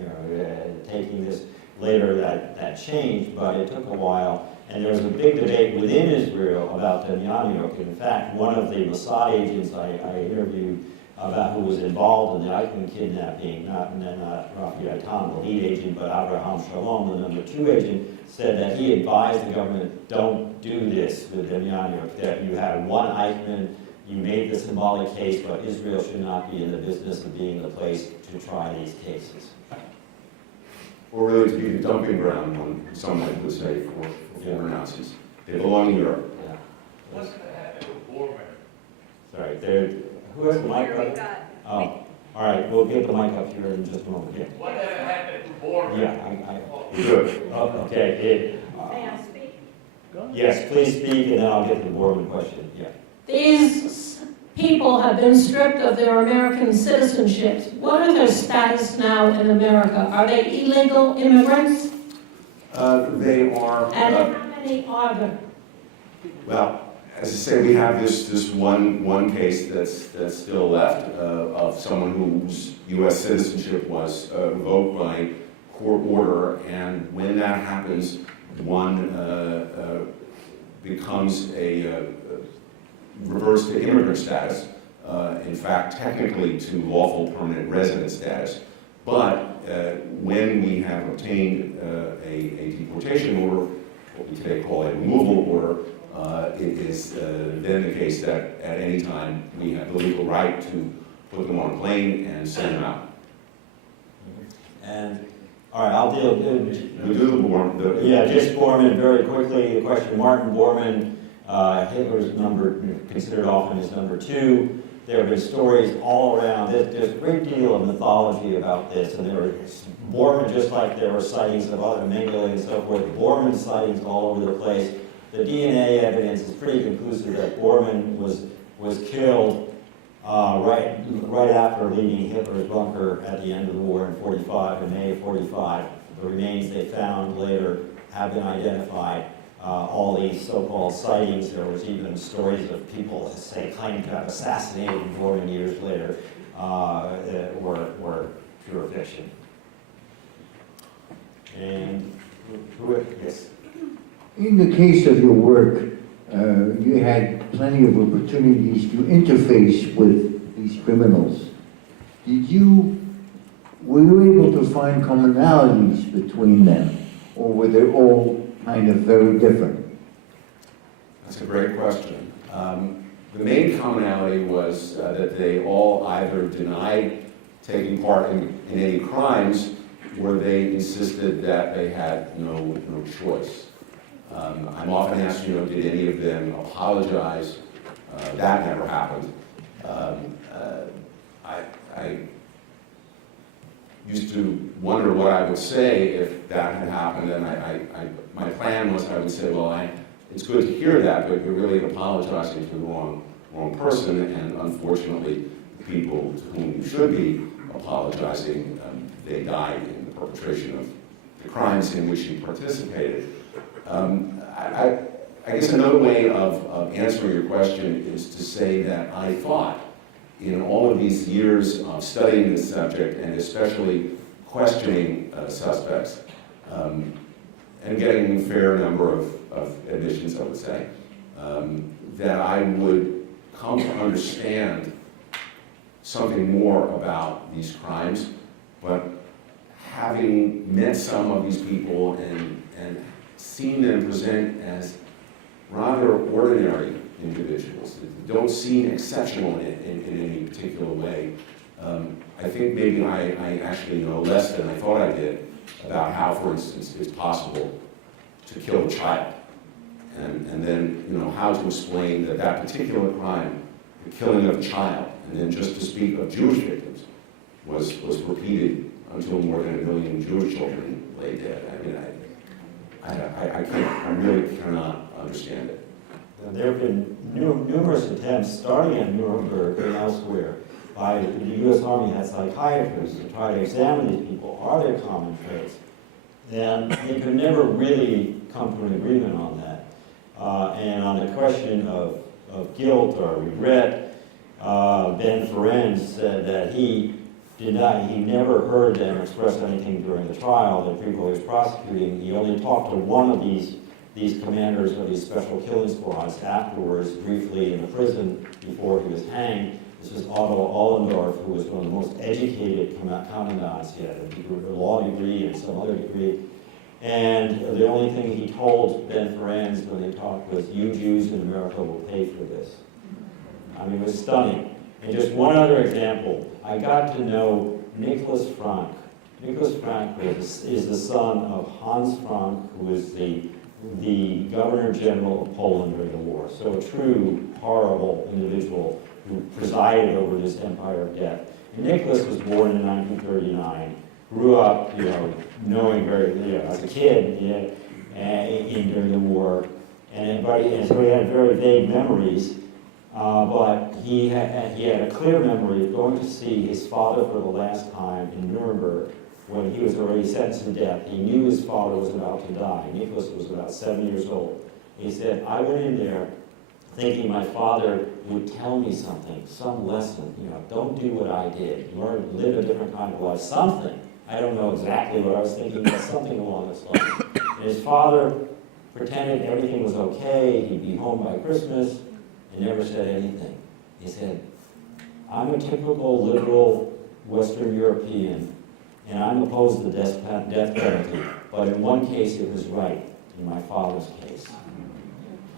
taking this. Later that changed, but it took a while, and there was a big debate within Israel about Demyanjuk. In fact, one of the Mossad agents I interviewed about who was involved in the Eichmann kidnapping, not Rafi Eitan, the lead agent, but Abraham Shalom, the number 2 agent, said that he advised the government, don't do this with Demyanjuk, that you had one Eichmann, you made the symbolic case, but Israel should not be in the business of being the place to try these cases. Or really to be the dumping ground, one some would say, for former Nazis. They belong in Europe. Yeah. What's going to happen with Borman? Sorry, who has the mic up? Oh, all right, we'll get the mic up here in just a moment. Yeah. Whatever happened to Borman? Yeah, Good. okay. May I speak? Yes, please speak, and then I'll get to the Borman question. Yeah. These people have been stripped of their American citizenships. What are their status now in America? Are they illegal immigrants? They are. And how many are there? Well, as I say, we have this one case that's still left of someone whose U.S. citizenship was revoked by court order, and when that happens, one becomes reverts to immigrant status. In fact, technically to lawful permanent resident status. But when we have obtained a deportation order, what we today call a removal order, it is then the case that at any time we have the legal right to put them on a plane and send them out. And, all right, I'll deal with We do the Borman. Yeah, just Borman, very quickly, the question, Martin Bormann, Hitler's considered often as number 2. There have been stories all around. There's a great deal of mythology about this, and there were Bormann, just like there were sightings of other Mengele and so forth, Bormann sightings all over the place. The DNA evidence is pretty conclusive that Bormann was killed right after leaving Hitler's bunker at the end of the war in 45, in May of 45. The remains they found later have been identified. All these so-called sightings, there was even stories of people, say, claiming to have assassinated Bormann years later, were pure fiction. And, yes? In the case of your work, you had plenty of opportunities to interface with these criminals. Were you able to find commonalities between them, or were they all kind of very different? That's a great question. The main commonality was that they all either denied taking part in any crimes, or they insisted that they had no choice. I'm often asked, did any of them apologize? That never happened. I used to wonder what I would say if that had happened, and my plan was I would say, well, it's good to hear that, but you're really apologizing to the wrong person, and unfortunately, the people to whom you should be apologizing, they died in the perpetration of the crimes in which he participated. I guess another way of answering your question is to say that I thought in all of these years of studying this subject and especially questioning suspects and getting a fair number of admissions, I would say, that I would come to understand something more about these crimes, but having met some of these people and seen them present as rather ordinary individuals that don't seem exceptional in any particular way, I think maybe I actually know less than I thought I did about how, for instance, it's possible to kill a child. And then, how to explain that particular crime, the killing of a child, and then just to speak of Jewish victims, was repeated until more than 1 million Jewish children lay dead. I mean, I really cannot understand it. There have been numerous attempts, starting in Nuremberg and elsewhere, by the U.S. Army had psychiatrists to try to examine these people. Are there common traits? And they could never really come to an agreement on that. And on the question of guilt or regret, Ben Ferencz said that he never heard them express anything during the trial. The people he was prosecuting, he only talked to one of these commanders of these special killing squads afterwards, briefly in the prison before he was hanged. This was Otto Ollendorf, who was one of the most educated commandants. He had a law degree and some other degree. And the only thing he told Ben Ferencz when they talked was, "You Jews in America will pay for this." I mean, it was stunning. And just one other example, I got to know Nicholas Frank. Nicholas Frank is the son of Hans Frank, who was the Governor General of Poland during the war. So a true horrible individual who presided over this empire of death. And Nicholas was born in 1939, grew up, knowing very, as a kid, during the war, and so he had very vague memories. But he had a clear memory of going to see his father for the last time in Nuremberg when he was already sentenced to death. He knew his father was about to die. Nicholas was about 7 years old. He said, "I went in there thinking my father would tell me something, some lesson, don't do what I did, live a different kind of life, something." I don't know exactly what I was thinking, but something along this line. And his father pretended everything was okay, he'd be home by Christmas, and never said anything. He said, "I'm a typical liberal Western European, and I'm opposed to the death penalty, but in one case it was right, in my father's case."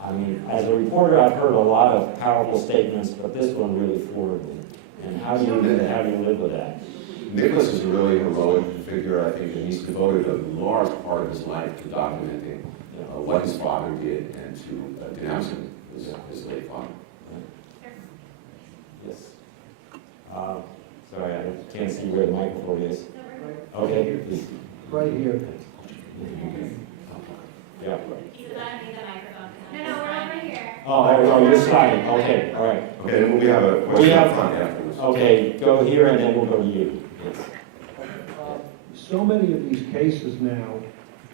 I mean, as a reporter, I've heard a lot of powerful statements, but this one really floored me. And how do you live with that? Nicholas is a really heroic figure, I think, and he's devoted a large part of his life to documenting what his father did and to denouncing his late father. Yes. Sorry, I can't see where the microphone is. Okay, please. Right here. Yeah. He's allowed to use the microphone. No, we're over here. Oh, you're signing. Okay, all right. Okay, then we have a question up front afterwards. Okay, go here and then we'll go to you. Yes. So many of these cases now,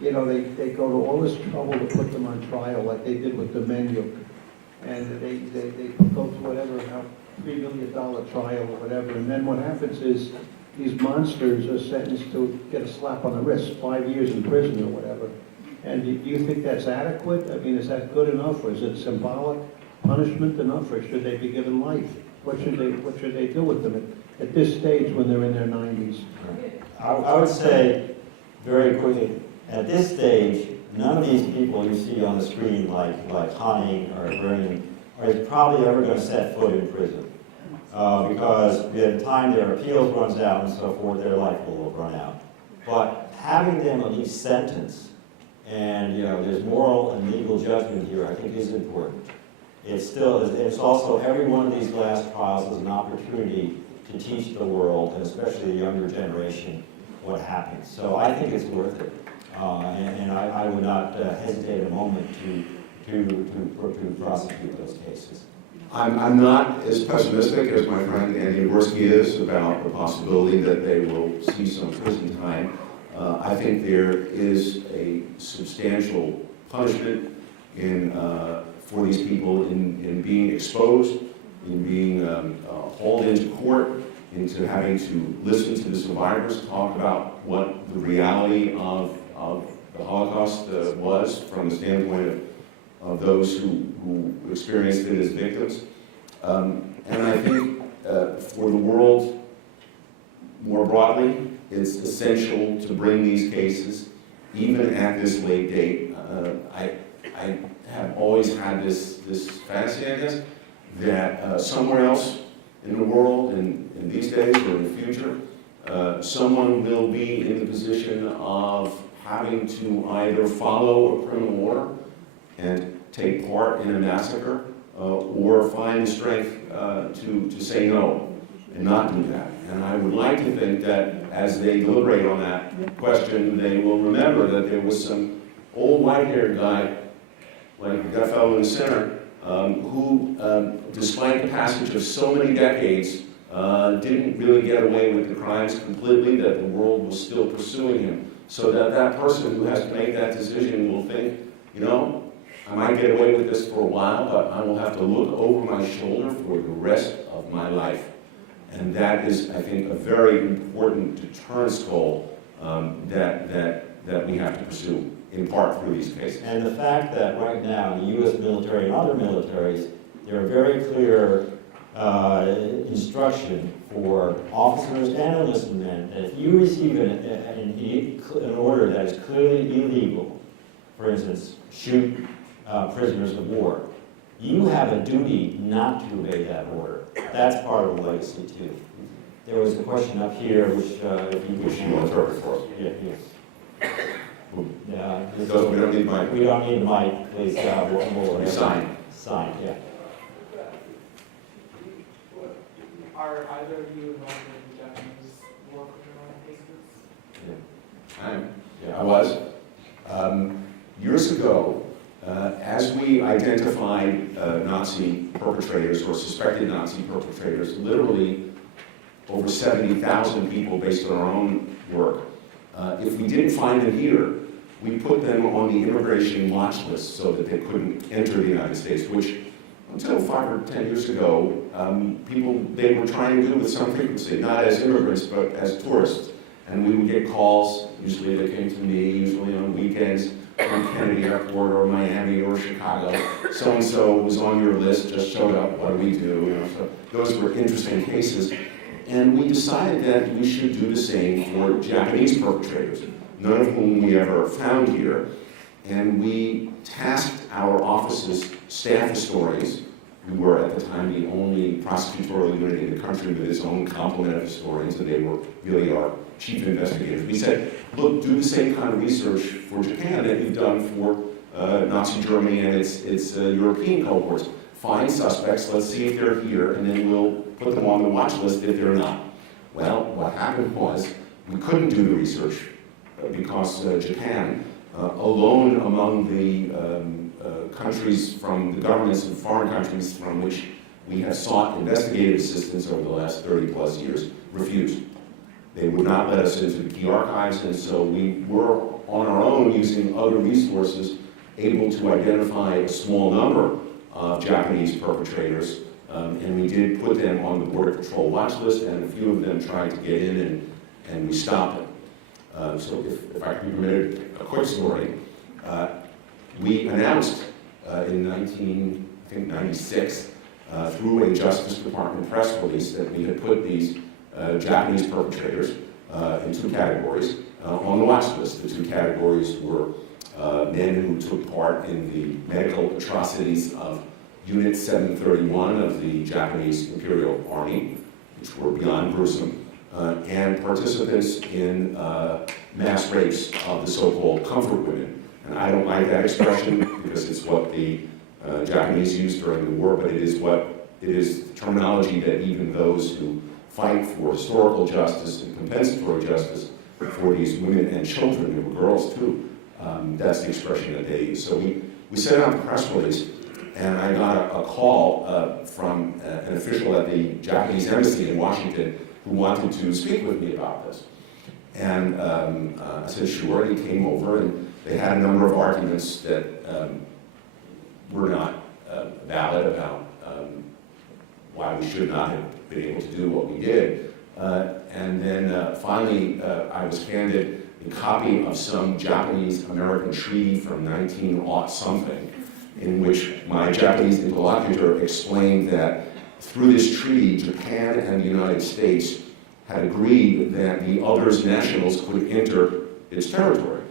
they go to all this trouble to put them on trial, like they did with the Mengele. And they go to whatever, $3 million trial or whatever, and then what happens is these monsters are sentenced to get a slap on the wrist, 5 years in prison or whatever. And do you think that's adequate? I mean, is that good enough, or is it symbolic punishment enough, or should they be given life? What should they do with them at this stage when they're in their 90s? I would say very quickly, at this stage, none of these people you see on the screen, like Hanning or Brennan, are probably ever going to set foot in prison. Because by the time their appeals runs out and so forth, their life will have run out. But having them at least sentenced, and there's moral and legal judgment here, I think is important. It's also every one of these last trials is an opportunity to teach the world, and especially the younger generation, what happens. So I think it's worth it. And I would not hesitate a moment to prosecute those cases. I'm not as pessimistic as my friend Andrew Nagorski is about the possibility that they will see some prison time. I think there is a substantial punishment for these people in being exposed, in being hauled into court, into having to listen to the survivors talk about what the reality of the Holocaust was from the standpoint of those who experienced it as victims. And I think for the world more broadly, it's essential to bring these cases, even at this late date. I have always had this fantasy, I guess, that somewhere else in the world, in these days or in the future, someone will be in the position of having to either follow a criminal order and take part in a massacre, or find the strength to say no and not do that. And I would like to think that as they deliberate on that question, they will remember that there was some old white-haired guy, like that fellow in the center, who, despite the passage of so many decades, didn't really get away with the crimes completely, that the world was still pursuing him. So that person who has to make that decision will think, you know, I might get away with this for a while, but I will have to look over my shoulder for the rest of my life. And that is, I think, a very important deterrence goal that we have to pursue, in part through these cases. And the fact that right now, the U.S. military and other militaries, there are very clear instruction for officers and enlisted men that if you receive an order that is clearly illegal, for instance, shoot prisoners of war, you have a duty not to obey that order. That's part of the legacy too. There was a question up here, which if you Which you want to interpret for us. Yeah. We don't need mic. We don't need a mic, please. We'll Sign. Sign, yeah. Are either of you involved in Japanese war criminal cases? Yeah, I was. Years ago, as we identified Nazi perpetrators or suspected Nazi perpetrators, literally over 70,000 people based on our own work, if we didn't find them here, we put them on the immigration watch list so that they couldn't enter the United States, which until 5 or 10 years ago, they were trying to do with some frequency, not as immigrants, but as tourists. And we would get calls, usually they came to me, usually on weekends, from Kennedy Airport or Miami or Chicago. So-and-so was on your list, just showed up, what do we do? You know, so those were interesting cases. And we decided that we should do the same for Japanese perpetrators, none of whom we ever found here. And we tasked our office's staff historians, who were at the time the only prosecutorial unit in the country with its own complement of historians, and they were really our chief investigators. We said, look, do the same kind of research for Japan that you've done for Nazi Germany and its European cohorts. Find suspects, let's see if they're here, and then we'll put them on the watch list if they're not. Well, what happened was we couldn't do the research because Japan, alone among the countries from the governments of foreign countries from which we have sought investigative assistance over the last 30 plus years, refused. They would not let us into the key archives, and so we were on our own using other resources able to identify a small number of Japanese perpetrators, and we did put them on the Border Patrol watch list, and a few of them tried to get in, and we stopped them. So if I could be permitted a quick story, we announced in 1996 through a Justice Department press release that we had put these Japanese perpetrators in two categories on the watch list. The two categories were men who took part in the medical atrocities of Unit 731 of the Japanese Imperial Army, which were beyond gruesome, and participants in mass rapes of the so-called comfort women. And I don't like that expression because it's what the Japanese used during the war, but it is terminology that even those who fight for historical justice and compensatory justice for these women and children, they were girls too, that's the expression that they use. So we sent out the press release, and I got a call from an official at the Japanese embassy in Washington who wanted to speak with me about this. And I said, sure. He came over, and they had a number of arguments that were not valid about why we should not have been able to do what we did. And then finally, I was handed a copy of some Japanese-American treaty from 19-something, in which my Japanese interlocutor explained that through this treaty, Japan and the United States had agreed that the other's nationals could enter its territory.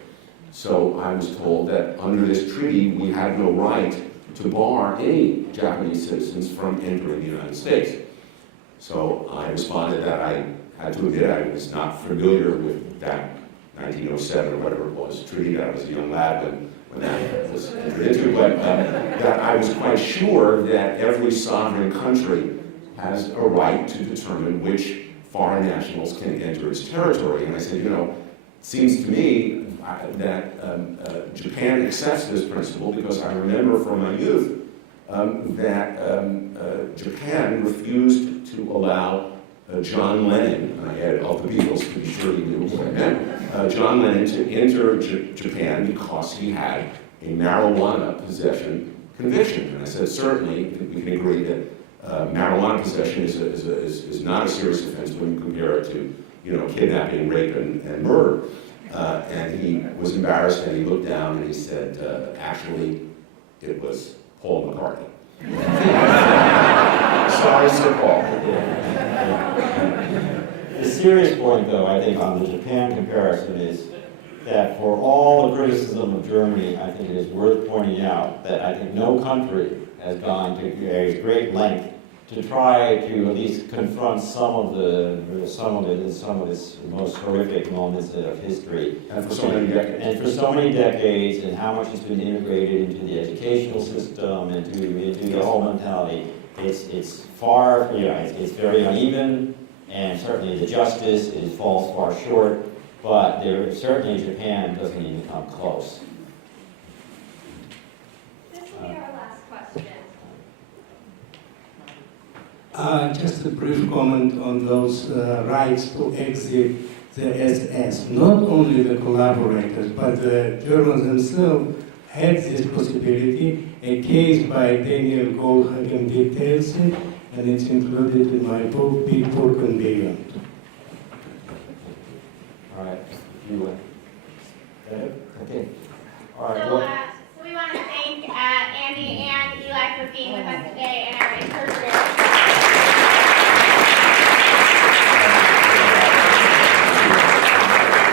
So I was told that under this treaty, we had no right to bar any Japanese citizens from entering the United States. So I responded that I had to admit I was not familiar with that 1907 or whatever it was treaty, that I was a young lad when that was entered into, but that I was quite sure that every sovereign country has a right to determine which foreign nationals can enter its territory. And I said, you know, it seems to me that Japan accepts this principle, because I remember from my youth that Japan refused to allow John Lennon, and I added of the Beatles to be sure he knew what I meant, John Lennon to enter Japan because he had a marijuana possession conviction. And I said, certainly, we can agree that marijuana possession is not a serious offense when you compare it to, you know, kidnapping, rape, and murder. And he was embarrassed, and he looked down and he said, actually, it was Paul McCartney. Sorry, Sir Paul. The serious point, though, I think, on the Japan comparison is that for all the criticism of Germany, I think it is worth pointing out that I think no country has gone to a great length to try to at least confront some of its most horrific moments of history. And for so many decades. And for so many decades, and how much it's been integrated into the educational system, into the whole mentality. It's far, you know, it's very uneven, and certainly the justice falls far short, but certainly Japan doesn't even come close. This will be our last question. Just a brief comment on those rights to exit the SS. Not only the collaborators, but the Germans themselves had this possibility. A case by Daniel Goldhagen details it, and it's included in my book, Big Book and Beyond. All right, you would. Okay. All right. So we want to thank Andy and Eli for being with us today, and our interpreter.